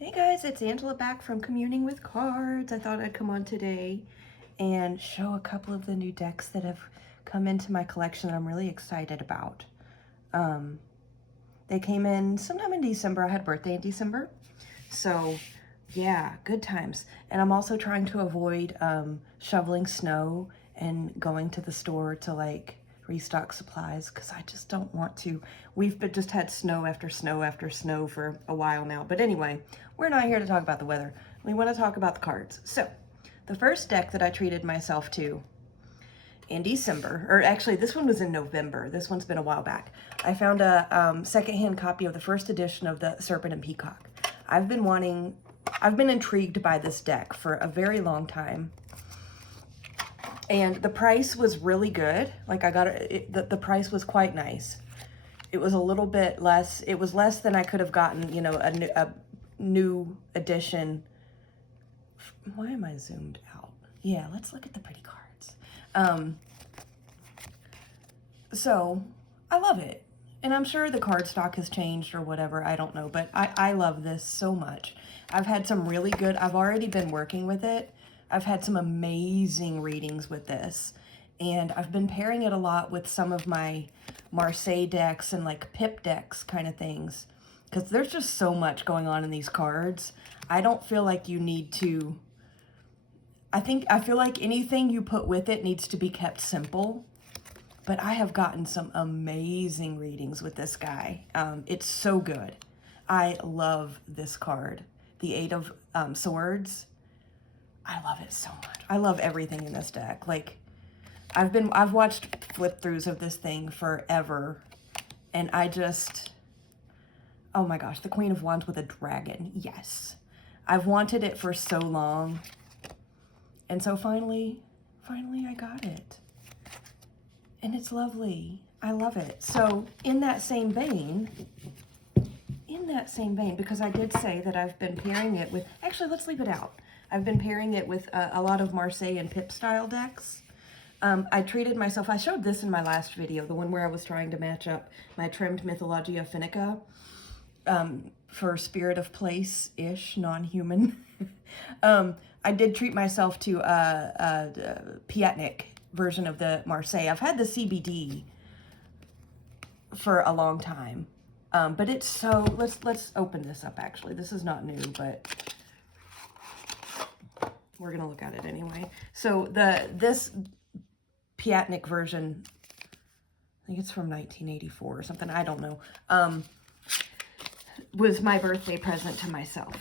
Hey guys, it's Angela back from Communing with Cards. I thought I'd come on today and show a couple of the new decks that have come into my collection that I'm really excited about. They came in sometime in December. I had a birthday in December. So yeah, good times. And I'm also trying to avoid shoveling snow and going to the store to like restock supplies because I just don't want to. We've just had snow after snow after snow for a while now. But anyway, we're not here to talk about the weather. We want to talk about the cards. So the first deck that I treated myself to in December, or actually this one was in November. This one's been a while back. I found a secondhand copy of the first edition of the Serpent and Peacock. I've been intrigued by this deck for a very long time. And the price was really good. Like I got it, the price was quite nice. It was a little bit less. It was less than I could have gotten, you know, a new edition. Why am I zoomed out? Yeah, let's look at the pretty cards. So I love it. And I'm sure the card stock has changed or whatever, I don't know, but I love this so much. I've had some really good, I've already been working with it. I've had some amazing readings with this. And I've been pairing it a lot with some of my Marseilles decks and like pip decks kind of things. Because there's just so much going on in these cards. I don't feel like you need to, I feel like anything you put with it needs to be kept simple. But I have gotten some amazing readings with this guy. It's so good. I love this card. The Eight of Swords. I love it so much. I love everything in this deck. Like, I've watched flip throughs of this thing forever. And I just, oh my gosh, the Queen of Wands with a dragon. Yes. I've wanted it for so long. And so finally I got it. And it's lovely. I love it. So in that same vein, because I did say that I've been pairing it with, actually, let's leave it out. I've been pairing it with a lot of Marseille and Pip style decks. I treated myself, I showed this in my last video, the one where I was trying to match up my trimmed Mythologia Finica for Spirit of Place-ish, non-human. I did treat myself to a Piatnik version of the Marseille. I've had the CBD for a long time, but it's so, let's open this up actually. This is not new, but we're gonna look at it anyway. So this Piatnik version, I think it's from 1984 or something, I don't know, was my birthday present to myself.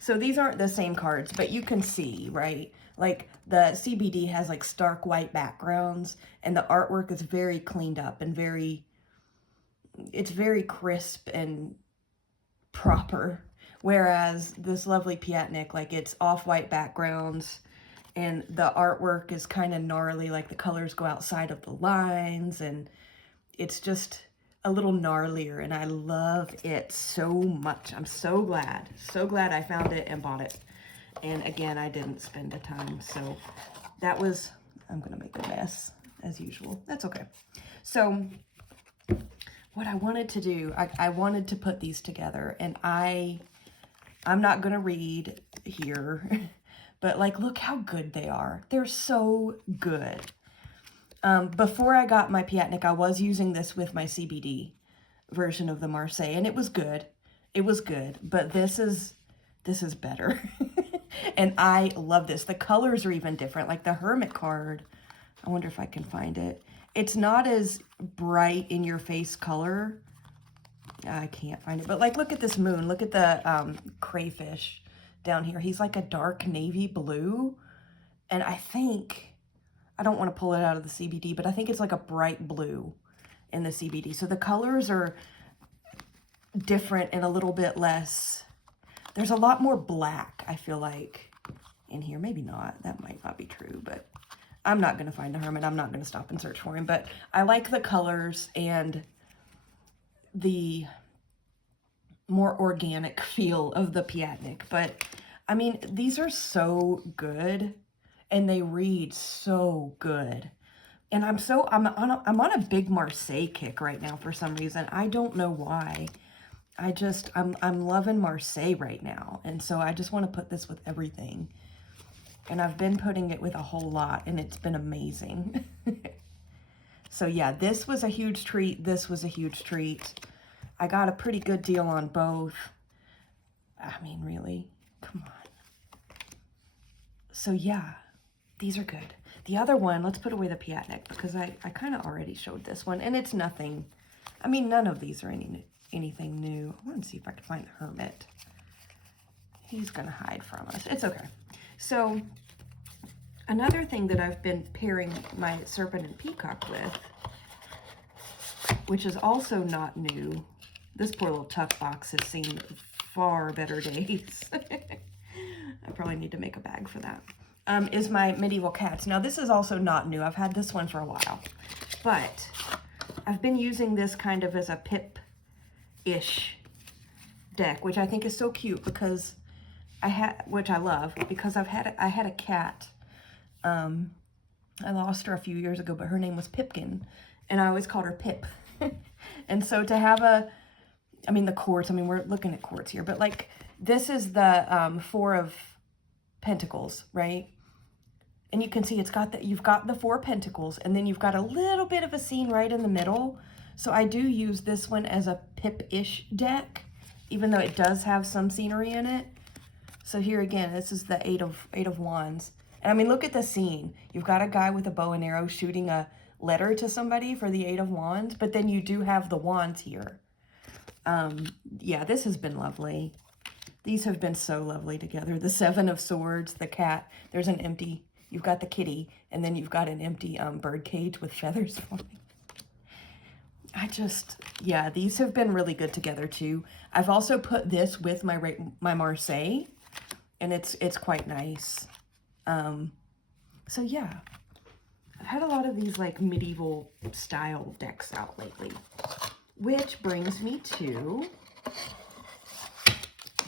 So these aren't the same cards, but you can see, right? Like the CBD has like stark white backgrounds and the artwork is very cleaned up and it's very crisp and proper. Whereas this lovely Piatnik, like it's off-white backgrounds and the artwork is kind of gnarly, like the colors go outside of the lines and it's just a little gnarlier, and I love it so much. I'm so glad I found it and bought it. And again, I didn't spend a ton, so that was, I'm gonna make a mess as usual. That's okay. So what I wanted to do, I wanted to put these together, and I'm not gonna read here, but like, look how good they are. They're so good. Before I got my Piatnik, I was using this with my CBD version of the Marseille, and it was good. It was good, but this is better. And I love this. The colors are even different. Like the Hermit card, I wonder if I can find it. It's not as bright in your face color. I can't find it, but like, look at this moon. Look at the crayfish down here. He's like a dark navy blue, and I think, I don't want to pull it out of the CBD, but I think it's like a bright blue in the CBD. So the colors are different and a little bit less. There's a lot more black, I feel like, in here. Maybe not. That might not be true, but I'm not going to find the Hermit. I'm not going to stop and search for him. But I like the colors and the more organic feel of the Piatnik. But, I mean, these are so good. And they read so good. And I'm on a big Marseille kick right now for some reason. I don't know why. I'm loving Marseilles right now. And so I just want to put this with everything. And I've been putting it with a whole lot, and it's been amazing. So yeah, this was a huge treat. This was a huge treat. I got a pretty good deal on both. I mean, really, come on. So yeah, these are good. The other one, let's put away the Piatnik because I kind of already showed this one, and it's nothing. I mean, none of these are anything new. I want to see if I can find the Hermit. He's going to hide from us. It's okay. So another thing that I've been pairing my Serpent and Peacock with, which is also not new. This poor little tuck box has seen far better days. I probably need to make a bag for that. Is my medieval cats. Now this is also not new. I've had this one for a while, but I've been using this kind of as a pip-ish deck, which I think is so cute because which I love, because I had a cat. I lost her a few years ago, but her name was Pipkin, and I always called her Pip. And so to have I mean, the quartz, I mean, we're looking at quartz here, but like, this is the 4 of Pentacles, right? And you can see you've got the 4 Pentacles, and then you've got a little bit of a scene right in the middle. So I do use this one as a pip-ish deck, even though it does have some scenery in it. So here again, this is the 8 of Wands. And I mean, look at the scene. You've got a guy with a bow and arrow shooting a letter to somebody for the 8 of Wands, but then you do have the wands here. Yeah, this has been lovely. These have been so lovely together. The 7 of Swords, the cat, there's an empty, you've got the kitty, and then you've got an empty bird cage with feathers falling. Yeah, these have been really good together too. I've also put this with my Marseilles, and it's quite nice. So yeah, I've had a lot of these like medieval style decks out lately, which brings me to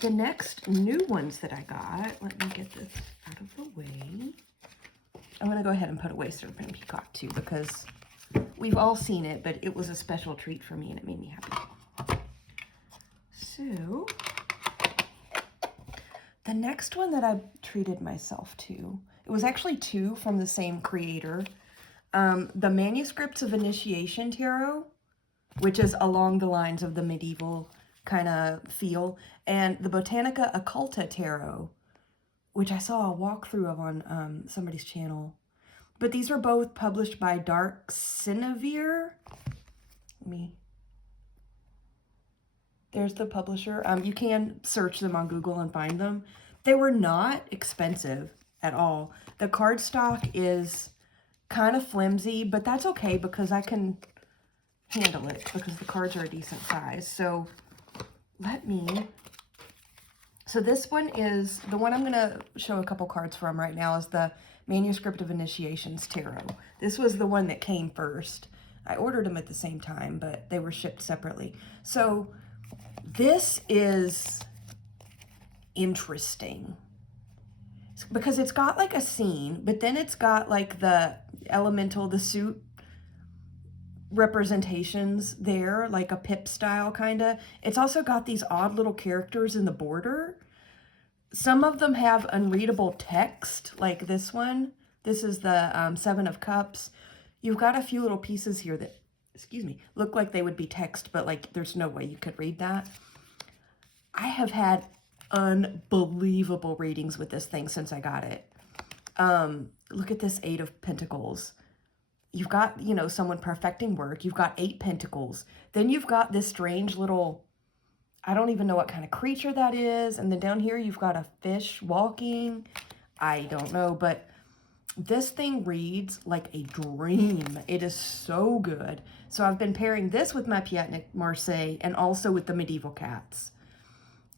the next new ones that I got. Let me get this out of the way. I'm going to go ahead and put away Serpent Peacock too, because we've all seen it, but it was a special treat for me and it made me happy. So the next one that I treated myself to, it was actually 2 from the same creator. The Manuscripts of Initiation Tarot, which is along the lines of the medieval kind of feel, and the Botanica Occulta Tarot, which I saw a walkthrough of on somebody's channel. But these are both published by Dark Sinevere. There's the publisher. You can search them on Google and find them. They were not expensive at all. The cardstock is kind of flimsy, but that's okay because I can handle it because the cards are a decent size. So so this one is, the one I'm going to show a couple cards from right now is the Manuscript of Initiations Tarot. This was the one that came first. I ordered them at the same time, but they were shipped separately. So this is interesting because it's got like a scene, but then it's got like the elemental, the suit representations there, like a pip style kind of. It's also got these odd little characters in the border. Some of them have unreadable text, like this one. This is the 7 of Cups. You've got a few little pieces here that, excuse me, look like they would be text, but like there's no way you could read that. I have had unbelievable readings with this thing since I got it. Look at this 8 of Pentacles. You've got, you know, someone perfecting work. You've got 8 Pentacles. Then you've got this strange little, I don't even know what kind of creature that is. And then down here, you've got a fish walking. I don't know, but this thing reads like a dream. It is so good. So I've been pairing this with my Piatnik Marseilles and also with the medieval cats.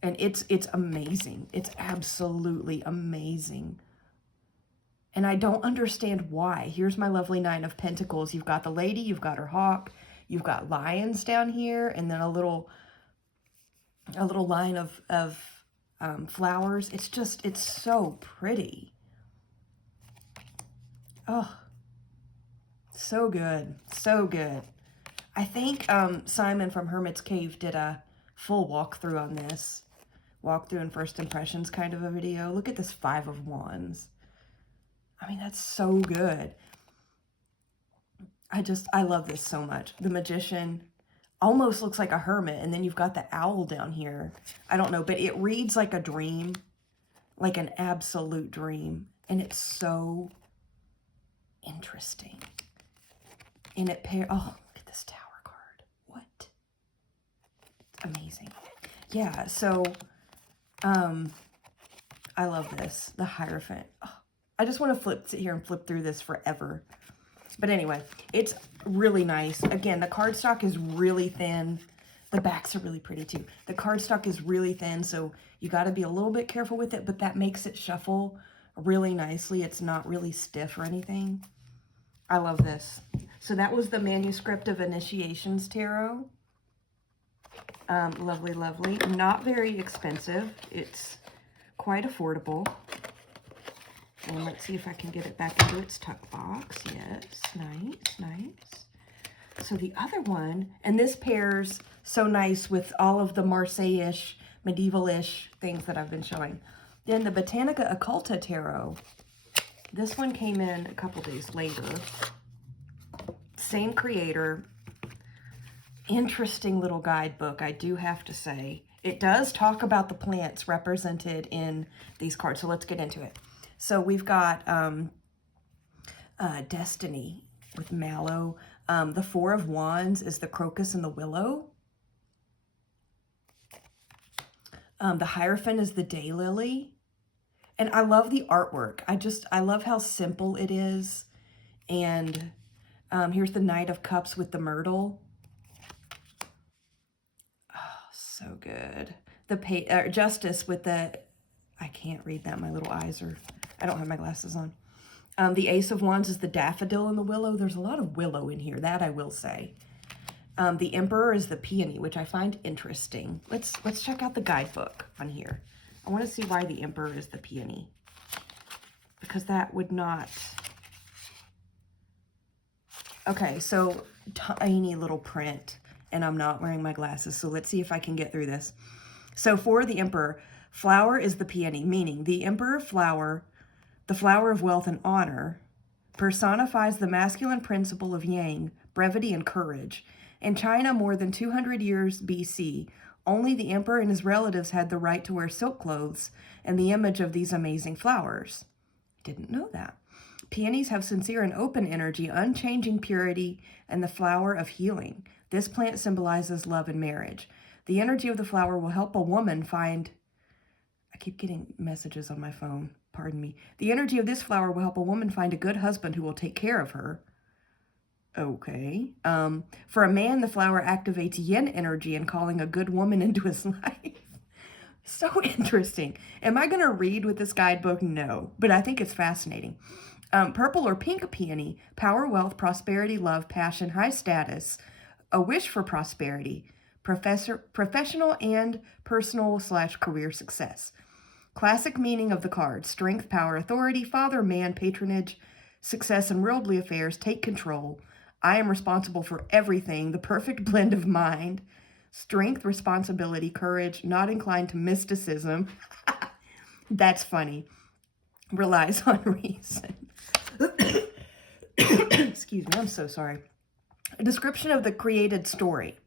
And it's amazing. It's absolutely amazing. And I don't understand why. Here's my lovely 9 of Pentacles. You've got the lady, you've got her hawk, you've got lions down here, and then a little line of flowers. It's so pretty. Oh, so good. So good. I think Simon from Hermit's Cave did a full walkthrough on this. Walkthrough and first impressions kind of a video. Look at this 5 of Wands. I mean, that's so good. I love this so much. The Magician almost looks like a hermit, and then you've got the owl down here. I don't know, but it reads like a dream, like an absolute dream, and it's so interesting. And it oh, look at this Tower card. What? It's amazing. Yeah, so I love this. The Hierophant. Oh, I just want to sit here and flip through this forever. But anyway, it's really nice. Again, the cardstock is really thin. The backs are really pretty too. The cardstock is really thin, so you got to be a little bit careful with it, but that makes it shuffle really nicely. It's not really stiff or anything. I love this. So that was the Manuscript of Initiations Tarot. Lovely, lovely. Not very expensive. It's quite affordable. And let's see if I can get it back into its tuck box. Yes, nice, nice. So the other one, and this pairs so nice with all of the Marseilles-ish, medieval-ish things that I've been showing. Then the Botanica Occulta Tarot. This one came in a couple days later. Same creator. Interesting little guidebook, I do have to say. It does talk about the plants represented in these cards, so let's get into it. So we've got Destiny with Mallow. The 4 of Wands is the Crocus and the Willow. The Hierophant is the Daylily. And I love the artwork. I love how simple it is. And here's the Knight of Cups with the Myrtle. Oh, so good. The Justice with the, I can't read that. My little eyes are, I don't have my glasses on. The Ace of Wands is the Daffodil and the Willow. There's a lot of willow in here, that I will say. The Emperor is the Peony, which I find interesting. Let's check out the guidebook on here. I want to see why the Emperor is the Peony. Because that would not... Okay, so tiny little print, and I'm not wearing my glasses, so let's see if I can get through this. So for the Emperor, flower is the Peony, meaning the Emperor flower, the flower of wealth and honor, personifies the masculine principle of yang, brevity, and courage. In China, more than 200 years BC, only the emperor and his relatives had the right to wear silk clothes and the image of these amazing flowers. Didn't know that. Peonies have sincere and open energy, unchanging purity, and the flower of healing. This plant symbolizes love and marriage. The energy of the flower will help a woman find... I keep getting messages on my phone. Pardon me. The energy of this flower will help a woman find a good husband who will take care of her. Okay. For a man, the flower activates yin energy and calling a good woman into his life. So interesting. Am I going to read with this guidebook? No, but I think it's fascinating. Purple or pink peony, power, wealth, prosperity, love, passion, high status, a wish for prosperity, professional and personal / career success. Classic meaning of the card: strength, power, authority, father, man, patronage, success in worldly affairs, take control. I am responsible for everything, the perfect blend of mind, strength, responsibility, courage, not inclined to mysticism. That's funny. Relies on reason. Excuse me, I'm so sorry. A description of the created story.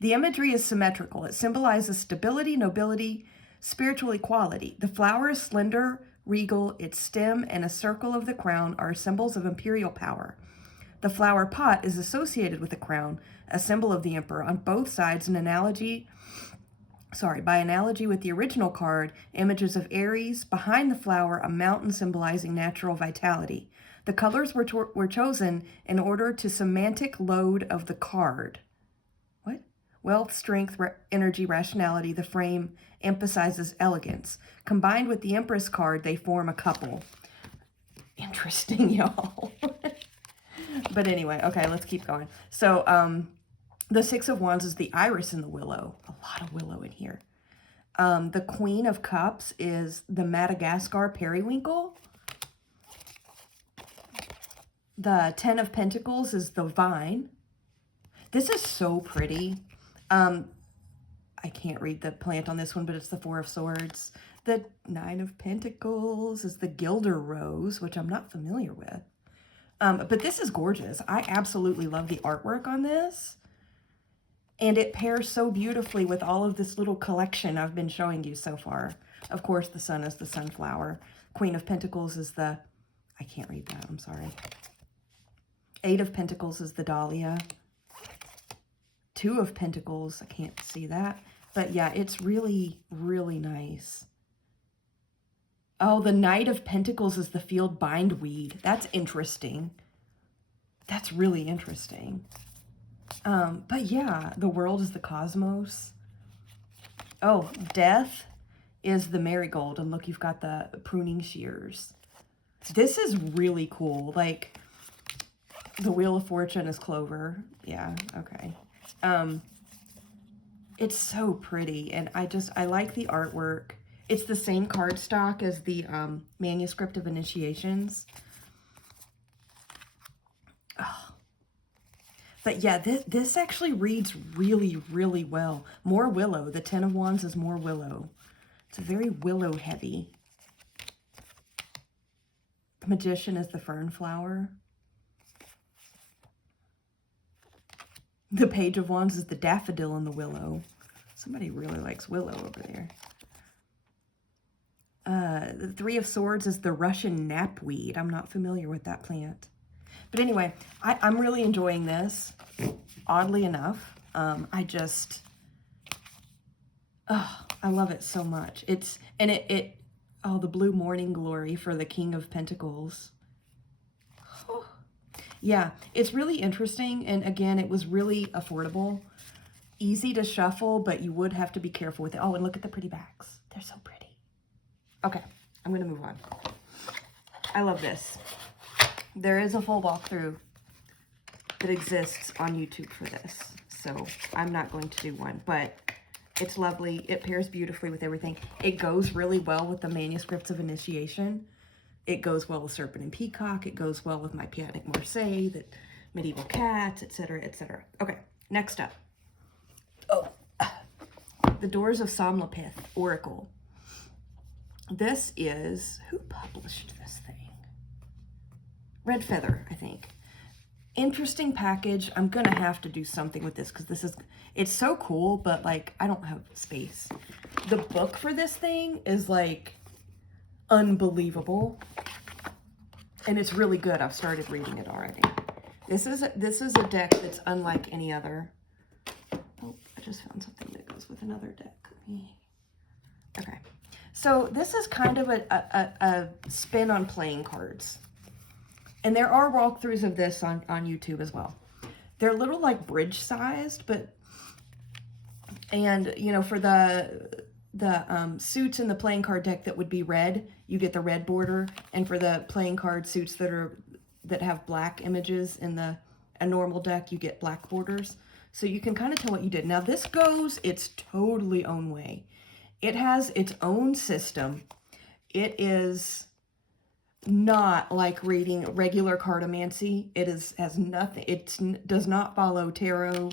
The imagery is symmetrical. It symbolizes stability, nobility, spiritual equality. The flower is slender, regal. Its stem and a circle of the crown are symbols of imperial power. The flower pot is associated with the crown, a symbol of the emperor. On both sides, by analogy with the original card, images of Aries. Behind the flower, a mountain symbolizing natural vitality. The colors were chosen in order to semantic load of the card. What? Wealth, strength, energy, rationality. The frame emphasizes elegance. Combined with the Empress card, they form a couple. Interesting, y'all. But anyway, okay, let's keep going. So the 6 of Wands is the Iris and the Willow. A lot of willow in here. The Queen of Cups is the Madagascar periwinkle. The 10 of Pentacles is the Vine. This is so pretty. I I can't read the plant on this one, but it's the Four of Swords. The Nine of Pentacles is the Gilder Rose, which I'm not familiar with. But this is gorgeous. I absolutely love the artwork on this. And it pairs so beautifully with all of this little collection I've been showing you so far. Of course, the sun is the sunflower. Queen of Pentacles is the... I can't read that, I'm sorry. Eight of Pentacles is the Dahlia. Two of Pentacles, I can't see that. But yeah, it's really, really nice. Oh, the Knight of Pentacles is the field bindweed. That's interesting. That's really interesting. But yeah, the world is the cosmos. Oh, death is the marigold. And look, you've got the pruning shears. This is really cool. Like, the Wheel of Fortune is clover. Yeah, okay. It's so pretty. And I like the artwork. It's the same cardstock as the Manuscript of Initiations. Oh. But yeah, this actually reads really, really well. More willow. The Ten of Wands is more willow. It's very willow heavy. The Magician is the fern flower. The Page of Wands is the daffodil and the willow. Somebody really likes willow over there. The Three of Swords is the Russian knapweed. I'm not familiar with that plant. But anyway, I'm really enjoying this, oddly enough. I love it so much. Oh, the Blue Morning Glory for the King of Pentacles. Oh. Yeah, it's really interesting. And again, it was really affordable. Easy to shuffle, but you would have to be careful with it. Oh, and look at the pretty backs. They're so pretty. Okay, I'm going to move on. I love this. There is a full walkthrough that exists on YouTube for this, so I'm not going to do one, but it's lovely. It pairs beautifully with everything. It goes really well with the Manuscripts of Initiation. It goes well with Serpent and Peacock. It goes well with my Pianic Marseilles, the Medieval Cats, etc., etc. Okay, next up. Oh, the Doors of Somnolpith Oracle. This is, who published this thing? Red Feather, I think. Interesting package. I'm going to have to do something with this because it's so cool, but like, I don't have space. The book for this thing is like unbelievable. And it's really good. I've started reading it already. This is a deck that's unlike any other. Oh, I just found something that goes with another deck. Okay. So this is kind of a spin on playing cards. And there are walkthroughs of this on YouTube as well. They're a little like bridge sized, and you know, for the suits in the playing card deck that would be red, you get the red border. And for the playing card suits that have black images in a normal deck, you get black borders. So you can kind of tell what you did. Now this goes its totally own way. It has its own system. It is not like reading regular cartomancy. Has nothing. It does not follow tarot.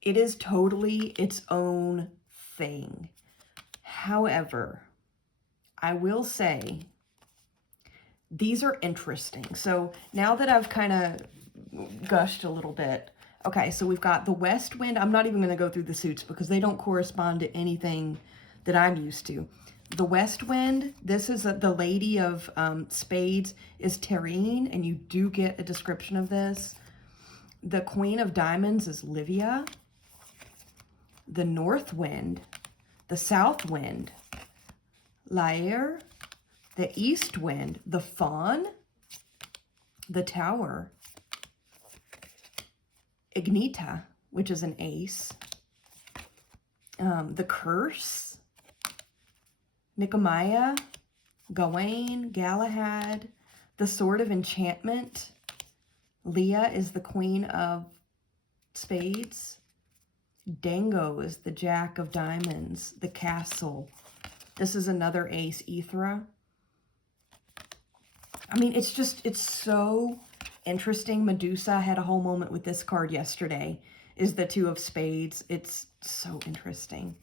It is totally its own thing. However, I will say these are interesting. So now that I've kind of gushed a little bit, okay, so we've got the West Wind. I'm not even going to go through the suits because they don't correspond to anything that I'm used to. The West Wind, this is the Lady of Spades, is Terrine, and you do get a description of this. The Queen of Diamonds is Livia. The North Wind, the South Wind, Lyre. The East Wind, the Fawn, the Tower, Ignita, which is an ace, the Curse, Nicomaya, Gawain, Galahad, the Sword of Enchantment. Leah is the Queen of Spades. Dango is the Jack of Diamonds. The Castle. This is another ace, Aethra. I mean, it's so interesting. Medusa had a whole moment with this card yesterday. is the Two of Spades. It's so interesting.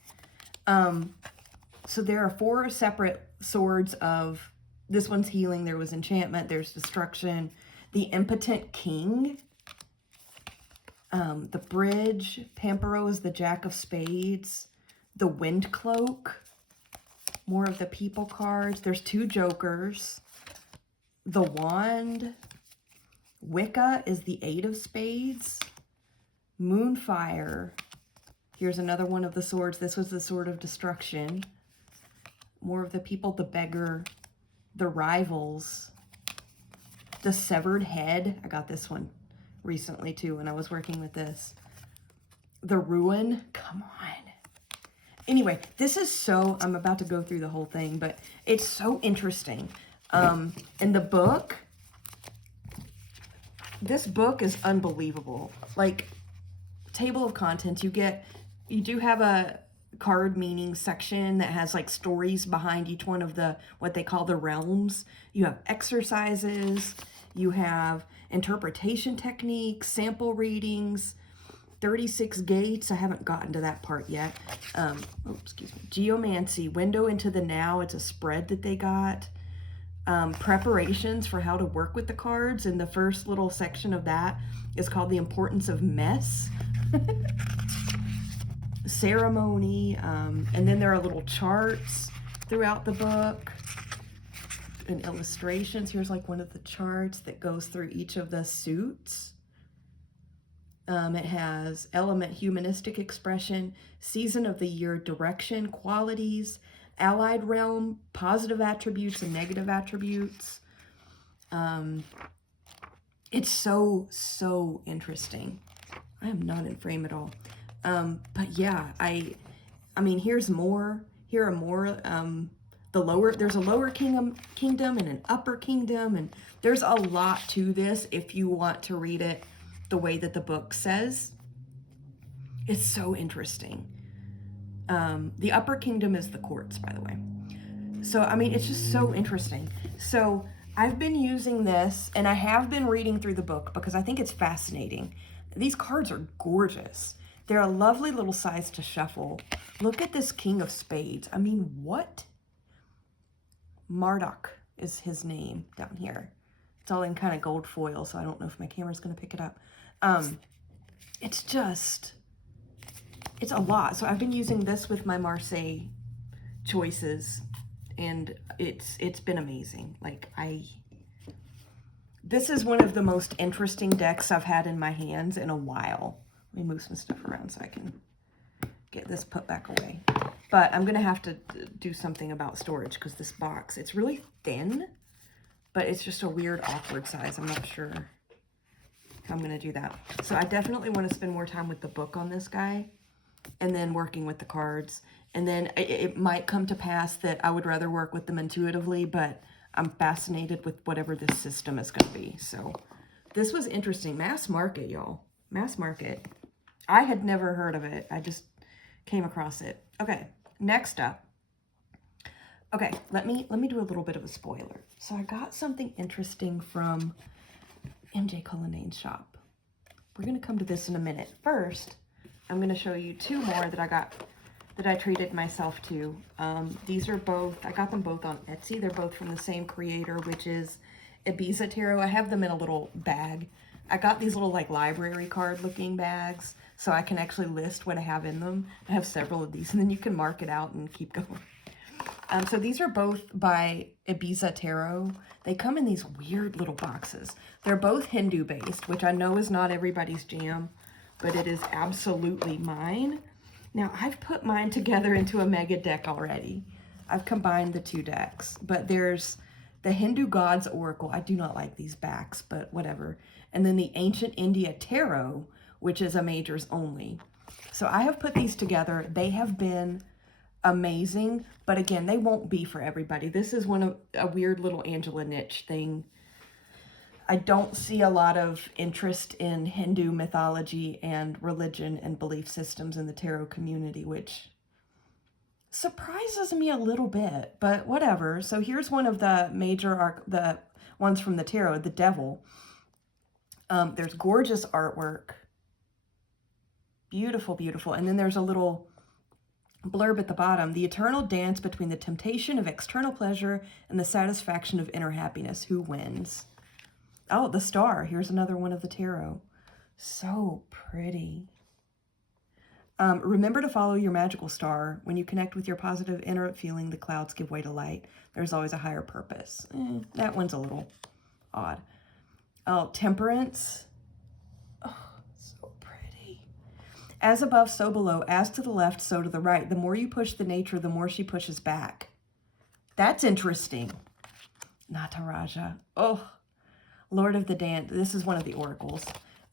So there are 4 separate swords of, this one's healing, there was enchantment, there's destruction, the impotent king, the bridge, Pampero is the Jack of Spades, the wind cloak, more of the people cards, there's 2 jokers, the wand, Wicca is the 8 of Spades, Moonfire, here's another one of the swords, this was the sword of destruction, more of the people, the beggar, the rivals, the severed head, I got this one recently too when I was working with this, the ruin, come on. Anyway, this is so, I'm about to go through the whole thing, but it's so interesting. In the book, this book is unbelievable. Like, table of contents, you do have a card meaning section that has like stories behind each one of the, what they call the realms. You have exercises, you have interpretation techniques, sample readings, 36 gates. I haven't gotten to that part yet. Geomancy, window into the now. It's a spread that they got. Preparations for how to work with the cards. And the first little section of that is called the importance of mess. Ceremony. And then there are little charts throughout the book and illustrations. Here's like one of the charts that goes through each of the suits. It has element, humanistic expression, season of the year, direction, qualities, allied realm, positive attributes and negative attributes. It's so interesting. I am not in frame at all. But yeah, I mean, here's more. Here are more. There's a lower kingdom and an upper kingdom, and there's a lot to this if you want to read it the way that the book says. It's so interesting. The upper kingdom is the courts, by the way. So, I mean, it's just so interesting. So I've been using this, and I have been reading through the book because I think it's fascinating. These cards are gorgeous. They're a lovely little size to shuffle. Look at this King of Spades. I mean, what? Marduk is his name down here. It's all in kind of gold foil, so I don't know if my camera's going to pick it up. It's a lot. So I've been using this with my Marseilles choices, and it's been amazing. Like, this is one of the most interesting decks I've had in my hands in a while. Let me move some stuff around so I can get this put back away. But I'm going to have to do something about storage because this box, it's really thin, but it's just a weird, awkward size. I'm not sure how I'm going to do that. So I definitely want to spend more time with the book on this guy and then working with the cards. And then it might come to pass that I would rather work with them intuitively, but I'm fascinated with whatever this system is going to be. So this was interesting. Mass market, y'all. Mass market. I had never heard of it. I just came across it. Okay, next up. Okay, let me do a little bit of a spoiler. So I got something interesting from MJ Cullinane's shop. We're going to come to this in a minute. First, I'm going to show you 2 more that I got, that I treated myself to. These are both, I got them both on Etsy. They're both from the same creator, which is Ibiza Tarot. I have them in a little bag. I got these little like library card looking bags so I can actually list what I have in them. I have several of these, and then you can mark it out and keep going. So these are both by Ibiza Tarot. They come in these weird little boxes. They're both Hindu based, which I know is not everybody's jam, but it is absolutely mine. Now, I've put mine together into a mega deck already. I've combined the 2 decks, but there's the Hindu Gods Oracle. I do not like these backs, but whatever. And then the Ancient India Tarot, which is a majors only. So I have put these together. They have been amazing, but again, they won't be for everybody. This is a weird little Angela niche thing. I don't see a lot of interest in Hindu mythology and religion and belief systems in the tarot community, which surprises me a little bit, but whatever. So here's one of the major the ones from the tarot, the Devil. There's gorgeous artwork. Beautiful, beautiful. And then there's a little blurb at the bottom. The eternal dance between the temptation of external pleasure and the satisfaction of inner happiness. Who wins? Oh, the star. Here's another one of the tarot. So pretty. Remember to follow your magical star. When you connect with your positive inner feeling, the clouds give way to light. There's always a higher purpose. That one's a little odd. Oh, temperance. Oh, so pretty. As above, so below. As to the left, so to the right. The more you push the nature, the more she pushes back. That's interesting. Nataraja. Oh, Lord of the Dance. This is one of the oracles.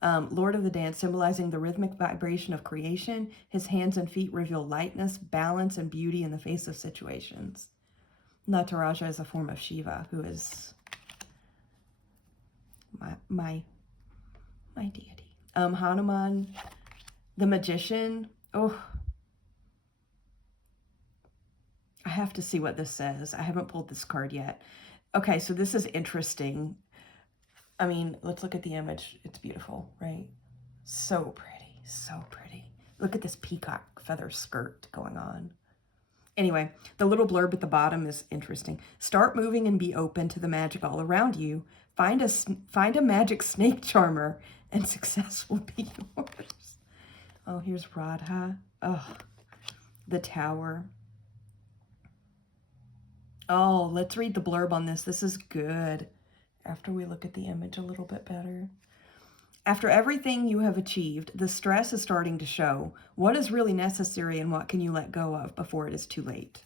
Lord of the Dance, symbolizing the rhythmic vibration of creation. His hands and feet reveal lightness, balance, and beauty in the face of situations. Nataraja is a form of Shiva, who is my deity. Hanuman, the magician. Oh, I have to see what this says. I haven't pulled this card yet. Okay, so this is interesting. I mean, let's look at the image. It's beautiful, right? So pretty, so pretty. Look at this peacock feather skirt going on. Anyway, the little blurb at the bottom is interesting. Start moving and be open to the magic all around you. Find a magic snake charmer and success will be yours. Oh, here's Radha. Oh, the tower. Oh, let's read the blurb on this. This is good. After we look at the image a little bit better. After everything you have achieved, the stress is starting to show. What is really necessary and what can you let go of before it is too late?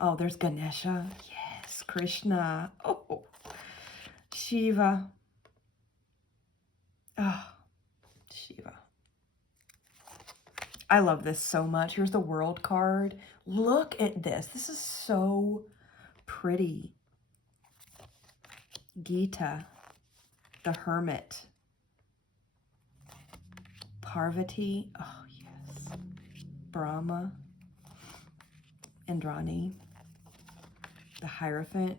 Oh, there's Ganesha. Yes, Krishna. Oh, Shiva. Oh, Shiva. I love this so much. Here's the world card. Look at this. This is so pretty. Gita, the Hermit, Parvati, oh yes, Brahma, Indrani, the Hierophant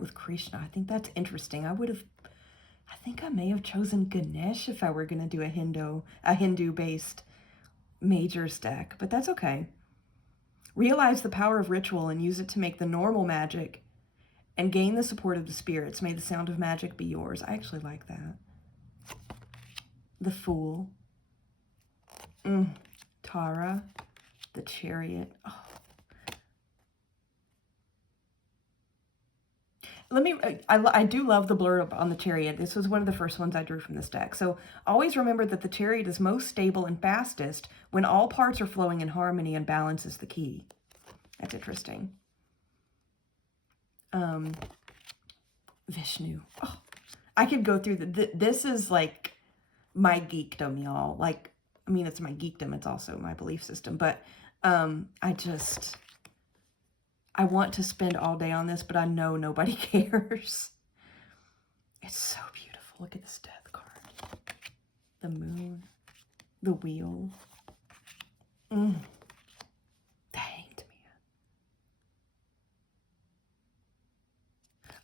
with Krishna. I think that's interesting. I think I may have chosen Ganesh if I were going to do a Hindu-based majors deck, but that's okay. Realize the power of ritual and use it to make the normal magic and gain the support of the spirits. May the sound of magic be yours. I actually like that. The Fool. Tara. The Chariot. Oh. I do love the blurb on the Chariot. This was one of the first ones I drew from this deck. So always remember that the Chariot is most stable and fastest when all parts are flowing in harmony and balance is the key. That's interesting. Vishnu. Oh, I could go through this is like my geekdom, y'all. Like, I mean, it's my geekdom. It's also my belief system. But I want to spend all day on this, but I know nobody cares. It's so beautiful. Look at this death card. The moon. The wheel. The Hanged Man.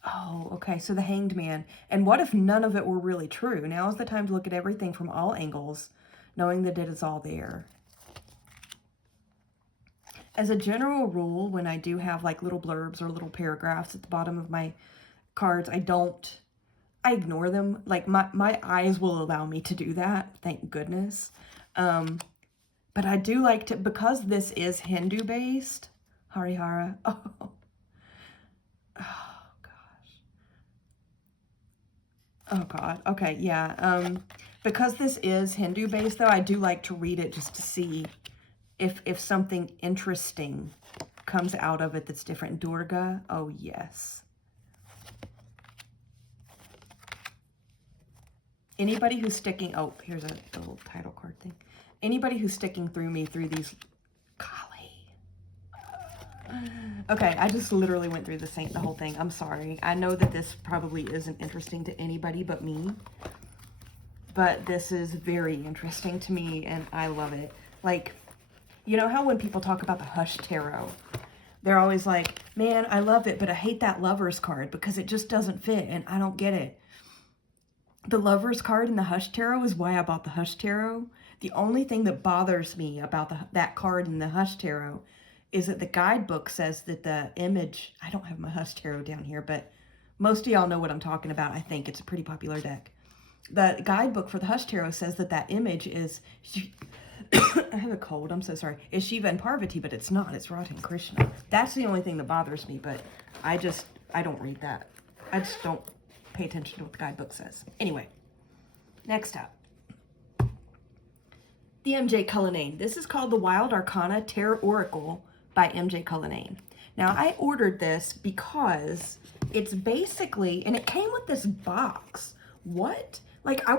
Oh, okay. So the Hanged Man. And what if none of it were really true? Now is the time to look at everything from all angles, knowing that it is all there. As a general rule, when I do have like little blurbs or little paragraphs at the bottom of my cards, I ignore them. Like my eyes will allow me to do that. Thank goodness. But I do like to, because this is Hindu based, Harihara. Oh gosh. Oh God. Okay. Yeah. Because this is Hindu based though, I do like to read it just to see if something interesting comes out of it that's different. Durga, oh yes. Anybody who's sticking, oh, here's a little title card thing. Anybody who's sticking through me through these, golly. Okay, I just literally went through the whole thing. I'm sorry. I know that this probably isn't interesting to anybody but me, but this is very interesting to me and I love it. Like, you know how when people talk about the Hush Tarot, they're always like, man, I love it, but I hate that Lover's card because it just doesn't fit and I don't get it. The Lover's card in the Hush Tarot is why I bought the Hush Tarot, The only thing that bothers me about that card in the Hush Tarot is that the guidebook says that the image, I don't have my Hush Tarot down here, but most of y'all know what I'm talking about. I think it's a pretty popular deck. The guidebook for the Hush Tarot says that that image is, I have a cold, I'm so sorry, is Shiva and Parvati, but it's not. It's Radha and Krishna. That's the only thing that bothers me, but I don't read that. I just don't pay attention to what the guidebook says. Anyway, next up. The MJ Cullinane. This is called the Wild Arcana Tarot Oracle by MJ Cullinane. Now, I ordered this because it's basically, and it came with this box. What? Like, I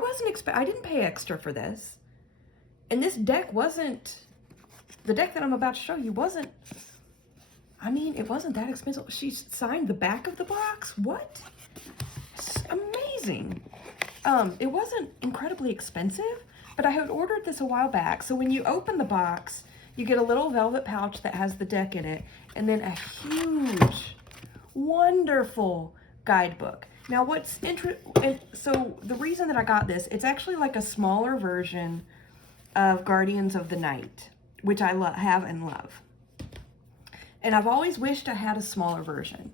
didn't pay extra for this. And this deck wasn't, the deck that I'm about to show you wasn't, I mean, it wasn't that expensive. She signed the back of the box. What? It's amazing. It wasn't incredibly expensive, but I had ordered this a while back. So when you open the box, you get a little velvet pouch that has the deck in it, and then a huge, wonderful guidebook. Now what's interesting, so the reason that I got this, it's actually like a smaller version of Guardians of the Night, which I have and love. And I've always wished I had a smaller version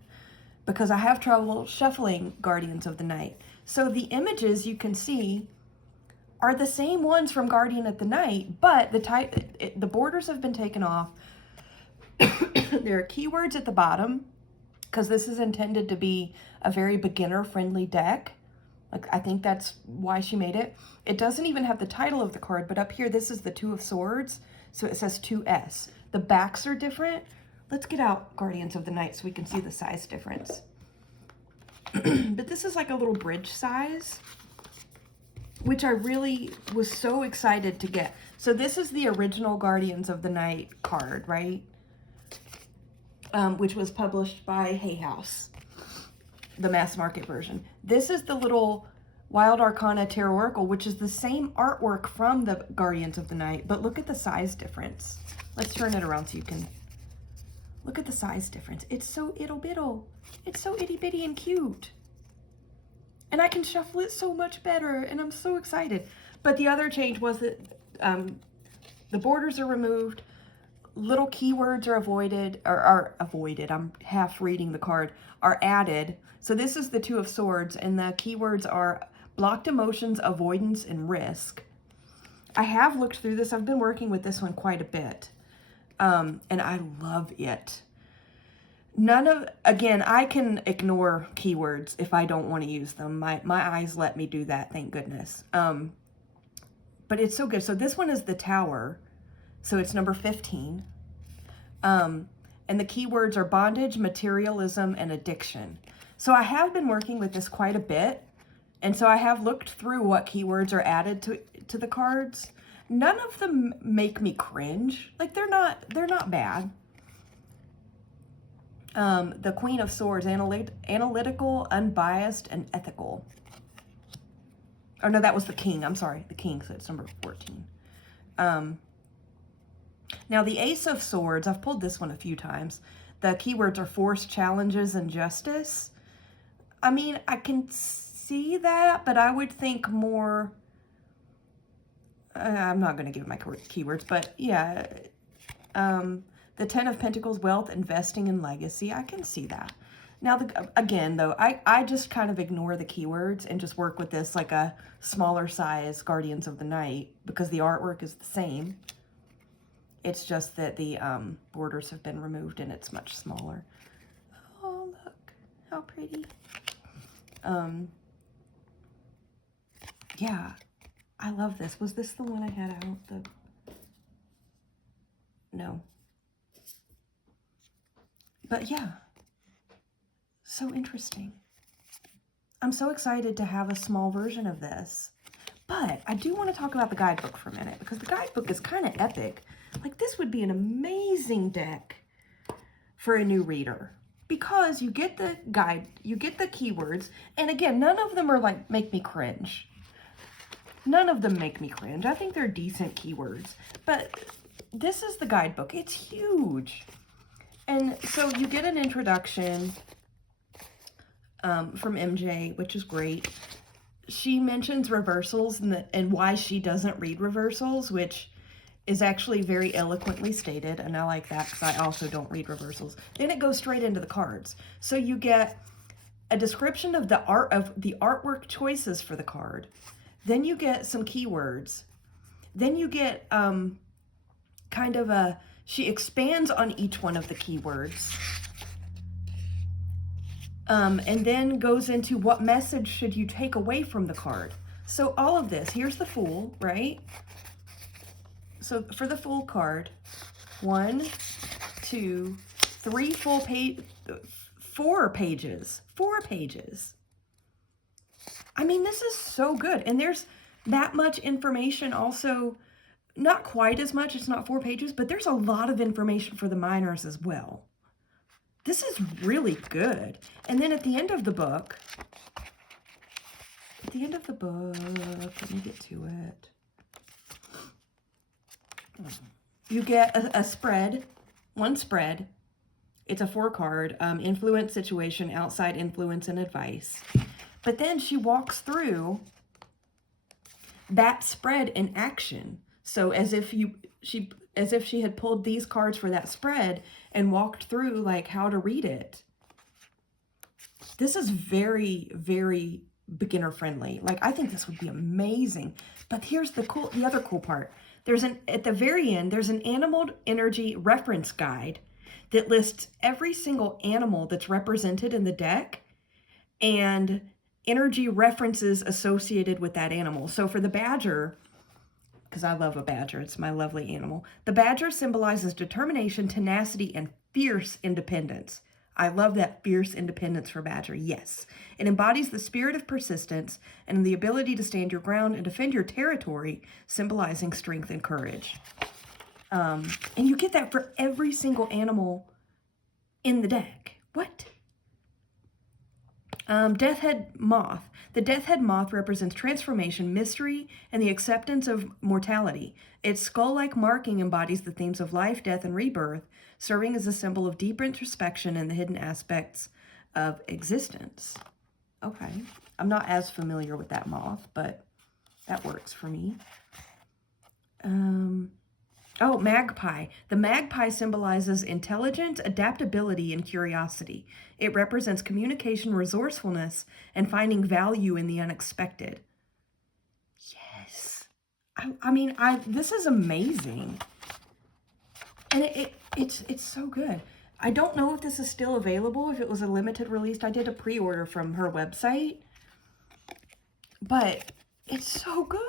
because I have trouble shuffling Guardians of the Night. So the images you can see are the same ones from Guardian of the Night, but the borders have been taken off. There are keywords at the bottom because this is intended to be a very beginner-friendly deck. Like, I think that's why she made it. It doesn't even have the title of the card, but up here, this is the Two of Swords, so it says 2S. The backs are different. Let's get out Guardians of the Night so we can see the size difference. But this is like a little bridge size, which I really was so excited to get. So this is the original Guardians of the Night card, right? Which was published by Hay House, the mass market version. This is the little Wild Arcana Tarot Oracle, which is the same artwork from the Guardians of the Night, but look at the size difference. Let's turn it around so you can look at the size difference. It's so ittle-bittle. It's so itty-bitty and cute. And I can shuffle it so much better, and I'm so excited. But the other change was that the borders are removed, little keywords are avoided, I'm half reading the card, are added. So this is the Two of Swords, and the keywords are blocked emotions, avoidance, and risk. I have looked through this. I've been working with this one quite a bit, and I love it. Again, I can ignore keywords if I don't want to use them. My eyes let me do that, thank goodness. But it's so good. So this one is the Tower. So it's number 15. And the keywords are bondage, materialism, and addiction. So I have been working with this quite a bit. And so I have looked through what keywords are added to the cards. None of them make me cringe. Like, they're not bad. The Queen of Swords, analytical, unbiased, and ethical. Oh, no, that was the King. I'm sorry, the King, so it's number 14. Now, the Ace of Swords, I've pulled this one a few times. The keywords are force, challenges, and justice. I mean, I can see that, but I would think more... I'm not going to give my keywords, but yeah. The Ten of Pentacles, wealth, investing, and legacy. I can see that. Now, again, though, I just kind of ignore the keywords and just work with this like a smaller size Guardians of the Night because the artwork is the same. It's just that the borders have been removed and it's much smaller. Oh, look. How pretty. Yeah. I love this. Was this the one I had out? No. But yeah. So interesting. I'm so excited to have a small version of this. But I do want to talk about the guidebook for a minute because the guidebook is kind of epic. Like, this would be an amazing deck for a new reader because you get the guide, you get the keywords, and again, none of them are like, make me cringe. None of them make me cringe. I think they're decent keywords, but this is the guidebook. It's huge. And so you get an introduction from MJ, which is great. she mentions reversals and why she doesn't read reversals, which is actually very eloquently stated, and I like that because I also don't read reversals. Then it goes straight into the cards. So you get a description of the artwork choices for the card. Then you get some keywords. Then you get kind of she expands on each one of the keywords. And then goes into what message should you take away from the card. So all of this, here's the Fool, right? So for the Fool card, 1, 2, 3 full page, 4 pages, 4 pages. I mean, this is so good. And there's that much information also, not quite as much, it's not 4 pages, but there's a lot of information for the minors as well. This is really good. And then at the end of the book, let me get to it. You get a spread, one spread. It's a 4-card, influence, situation, outside influence, and advice. But then she walks through that spread in action. So as if she had pulled these cards for that spread and walked through like how to read it. This is very, very beginner friendly. Like, I think this would be amazing. But here's the other cool part. At the very end, there's an animal energy reference guide that lists every single animal that's represented in the deck and energy references associated with that animal. So for the badger, because I love a badger, it's my lovely animal. The badger symbolizes determination, tenacity, and fierce independence. I love that fierce independence for badger, yes. It embodies the spirit of persistence and the ability to stand your ground and defend your territory, symbolizing strength and courage. And you get that for every single animal in the deck. What? Deathhead Moth. The Deathhead Moth represents transformation, mystery, and the acceptance of mortality. Its skull-like marking embodies the themes of life, death, and rebirth, serving as a symbol of deep introspection and the hidden aspects of existence. Okay. I'm not as familiar with that moth, but that works for me. Oh, magpie. The magpie symbolizes intelligence, adaptability, and curiosity. It represents communication, resourcefulness, and finding value in the unexpected. Yes. I mean, this is amazing. And it's so good. I don't know if this is still available, if it was a limited release. I did a pre-order from her website. But it's so good.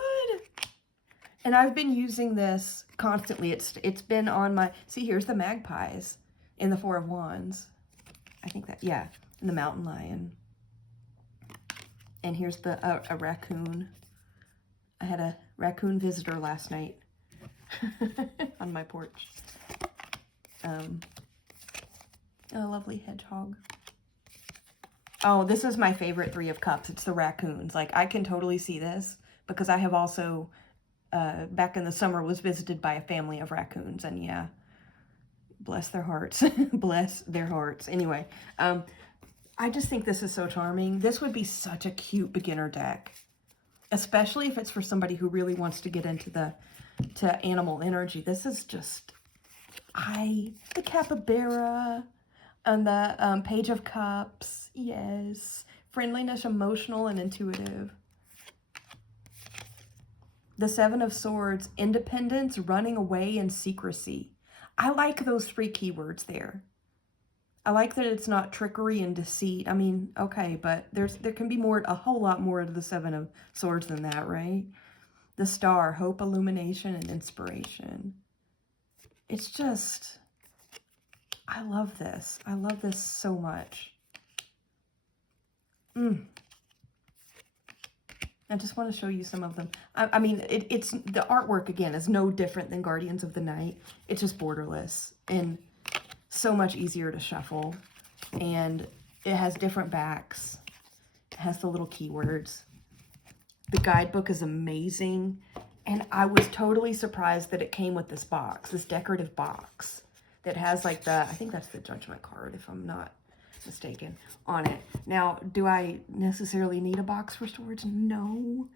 And I've been using this constantly. It's been on my... See, here's the magpies in the 4 of Wands. I think that... Yeah, and the mountain lion. And here's a raccoon. I had a raccoon visitor last night on my porch. A lovely hedgehog. Oh, this is my favorite 3 of Cups. It's the raccoons. Like, I can totally see this because I have also... back in the summer was visited by a family of raccoons, and yeah, bless their hearts. Bless their hearts. Anyway, I just think this is so charming. This would be such a cute beginner deck, especially if it's for somebody who really wants to get into to animal energy. This is just, the capybara and the Page of Cups. Yes. Friendliness, emotional, and intuitive. The 7 of Swords, independence, running away, and secrecy. I like those 3 keywords there. I like that it's not trickery and deceit. I mean, okay, but there can be a whole lot more to the 7 of Swords than that, right? The Star, hope, illumination, and inspiration. It's just, I love this. I love this so much. I just want to show you some of them. I mean, it's the artwork, again, is no different than Guardians of the Night. It's just borderless and so much easier to shuffle. And it has different backs. It has the little keywords. The guidebook is amazing. And I was totally surprised that it came with this box, this decorative box that has like I think that's the Judgment card, if I'm not mistaken, on it. Now, do I necessarily need a box for storage? No.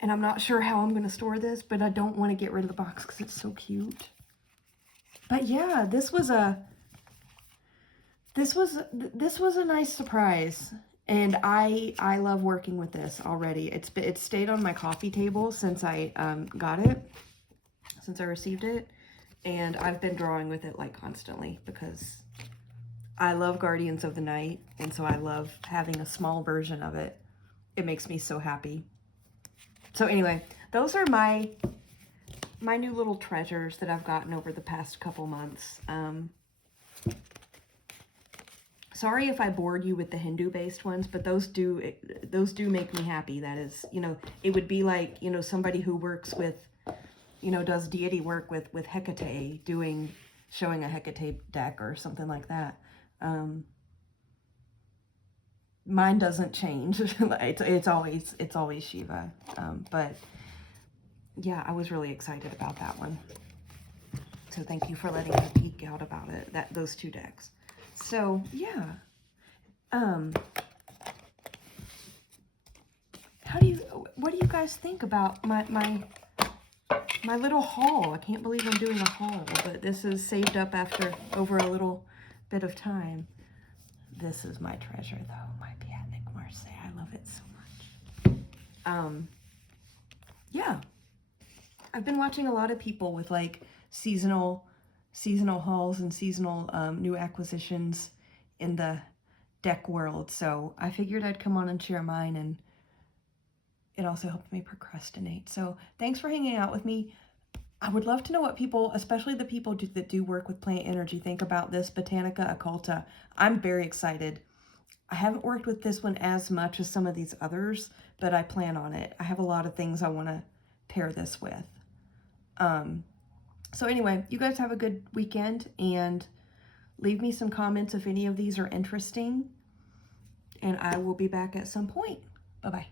And I'm not sure how I'm going to store this, but I don't want to get rid of the box because it's so cute. But yeah, this was a nice surprise. And I love working with this already. It's stayed on my coffee table since I got it, since I received it. And I've been drawing with it like constantly because I love Guardians of the Night. And so I love having a small version of it. It makes me so happy. So anyway, those are my new little treasures that I've gotten over the past couple months. Sorry if I bored you with the Hindu-based ones, but those do make me happy. That is, you know, it would be like, you know, somebody who works with, you know, does deity work with Hecate, showing a Hecate deck or something like that. Mine doesn't change. it's always Shiva. But yeah, I was really excited about that one. So thank you for letting me peek out about it. Those two decks. So yeah. What do you guys think about my little haul? I can't believe I'm doing a haul, but this is saved up after over a little bit of time. This is my treasure though, my Botanica Marseilles. I love it so much. Yeah. I've been watching a lot of people with like seasonal hauls and seasonal new acquisitions in the deck world. So I figured I'd come on and share mine, and it also helped me procrastinate. So thanks for hanging out with me. I would love to know what people, especially the people that do work with plant energy, think about this Botanica Occulta. I'm very excited. I haven't worked with this one as much as some of these others, but I plan on it. I have a lot of things I want to pair this with. So anyway, you guys have a good weekend, and leave me some comments if any of these are interesting, and I will be back at some point. Bye-bye.